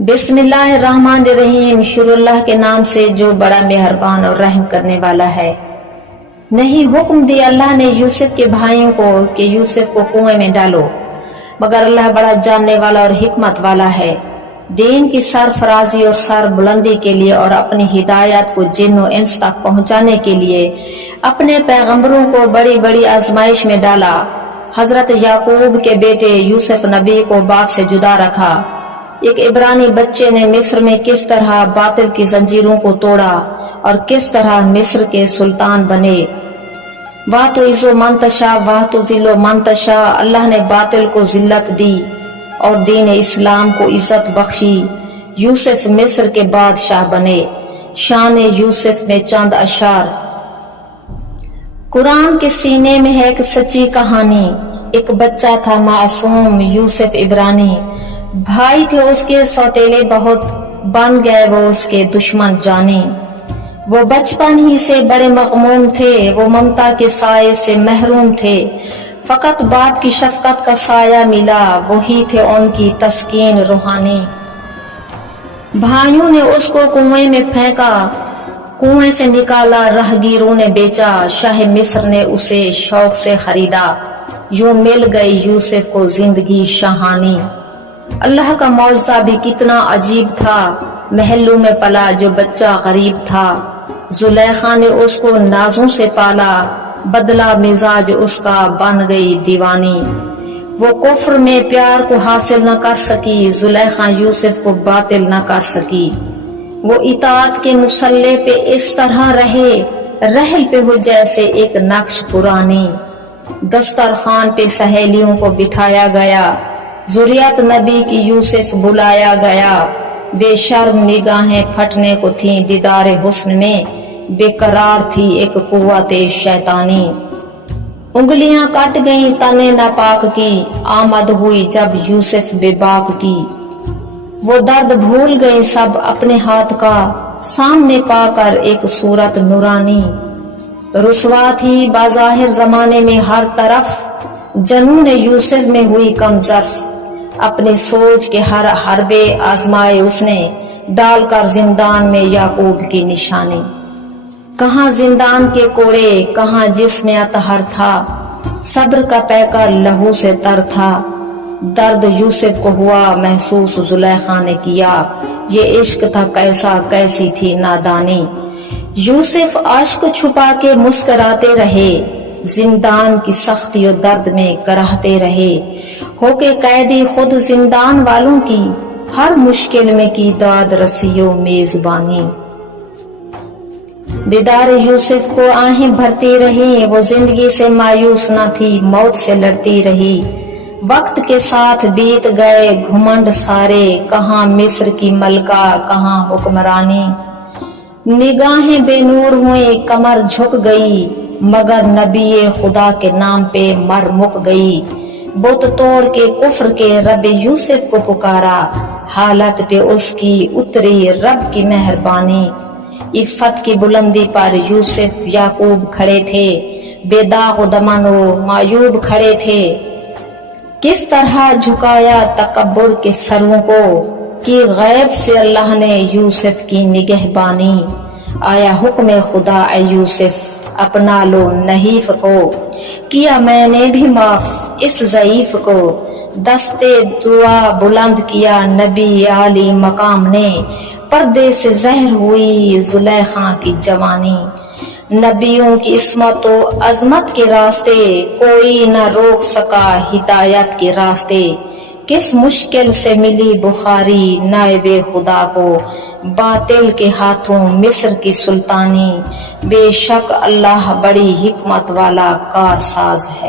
बिस्मिल्लाहिर्रहमानिर्रहीम। शुरू अल्लाह के नाम से जो बड़ा मेहरबान और रहम करने वाला है। नहीं हुक्म दिया अल्लाह ने यूसुफ के भाइयों को कि यूसुफ को कुएं में डालो, मगर अल्लाह बड़ा जानने वाला और हिकमत वाला है। दीन की सरफराजी और सर बुलंदी के लिए और अपनी हिदायत को जिन और इंस तक पहुंचाने के लिए अपने पैगंबरों को बड़ी बड़ी आजमाइश में डाला। हजरत याकूब के बेटे यूसुफ नबी को बाप से जुदा रखा। एक इब्रानी बच्चे ने मिस्र में किस तरह बातिल की जंजीरों को तोड़ा और किस तरह मिस्र के सुल्तान बने। वाह तो इज़्ज़ो मंतशा वाह तो जिलो मंतशा। अल्लाह ने बातिल को जिल्लत दी और दीन इस्लाम को इज्जत बख्शी। यूसुफ मिस्र के बादशाह बने। शान यूसुफ में चंद अशार। कुरान के सीने में है एक सच्ची कहानी। एक बच्चा था मासूम यूसुफ इब्रानी। भाई थे उसके सौतेले बहुत, बन गए वो उसके दुश्मन जानी। वो बचपन ही से बड़े मगमूम थे, वो ममता के साये से महरूम थे। फकत बाप की शफकत का साया मिला, वही थे उनकी तस्कीन रूहानी। भाइयों ने उसको कुएं में फेंका, कुएं से निकाला राहगीरों ने बेचा। शाह मिस्र ने उसे शौक से खरीदा, यूं मिल गई यूसुफ को जिंदगी शहानी। अल्लाह का मौजज़ा भी कितना अजीब था। महलों में पला जो बच्चा गरीब था, जुलेखा ने उसको नाजों से पाला। बदला मिजाज उसका बन गई दीवानी। वो कुफ्र में प्यार को हासिल न कर सकी, जुलेखा यूसुफ को बातिल न कर सकी। वो इताअत के मुसल्ले पे इस तरह रहे, रहल पे हो जैसे एक नक्श पुरानी। दस्तरखान पे सहेलियों को बिठाया गया, जुरियत नबी की यूसुफ बुलाया गया। बेशर्म निगाहें फटने को थीं दीदारे हुस्न में, बेकरार थी एक कुव्वते शैतानी। उंगलियां कट गईं तने नापाक की, आमद हुई जब यूसुफ बेबाक की। वो दर्द भूल गई सब अपने हाथ का, सामने पाकर एक सूरत नूरानी। रुसवा थी बाज़ाहिर जमाने में हर तरफ, जनून यूसुफ में हुई कमजर। अपनी सोच के हर हरबे आजमाए उसने, डालकर जिंदान में याकूब की निशानी। कहाँ जिंदान के कोड़े, कहाँ जिस्म अतहर था, सब्र का पैकर लहू से तर था। दर्द यूसुफ को हुआ महसूस, जुलेखा ने किया ये इश्क था कैसा, कैसी थी नादानी। यूसुफ अश्क छुपा के मुस्कुराते रहे, जिंदान की सख्ती और दर्द में कराहते रहे। होके कैदी खुद जिंदान वालों की, हर मुश्किल में की दाद रसियो मेजबानी। दीदार यूसुफ को आहें भरती रही, वो जिंदगी से मायूस न थी, मौत से लड़ती रही। वक्त के साथ बीत गए घुमंड सारे, कहाँ मिस्र की मलका कहाँ हुक्मरानी। निगाहें बेनूर हुई कमर झुक गई, मगर नबी खुदा के नाम पे मर मुक गई। बुत तोड़ के कुफ्र के रब यूसुफ को पुकारा, हालत पे उसकी उतरी रब की मेहरबानी। इफ़्फ़त की बुलंदी पर यूसुफ याकूब खड़े थे, बेदाग दमनो मायूब खड़े थे। किस तरह झुकाया तकब्बुर के सरों को, कि गैब से अल्लाह ने यूसुफ की निगहबानी। आया हुक्म खुदा ए यूसुफ अपना लो नहीफ को, किया मैंने भी माफ इस ज़ईफ को। दस्ते दुआ बुलंद किया नबी आली मकाम ने, पर्दे से ज़हर हुई जुलेखा की जवानी। नबियों की इस्मत तो अजमत के रास्ते, कोई न रोक सका हिदायत के रास्ते। किस मुश्किल से मिली बुखारी नायबे खुदा को, बातिल के हाथों मिस्र की सुल्तानी। बेशक अल्लाह बड़ी हिकमत वाला कारसाज है।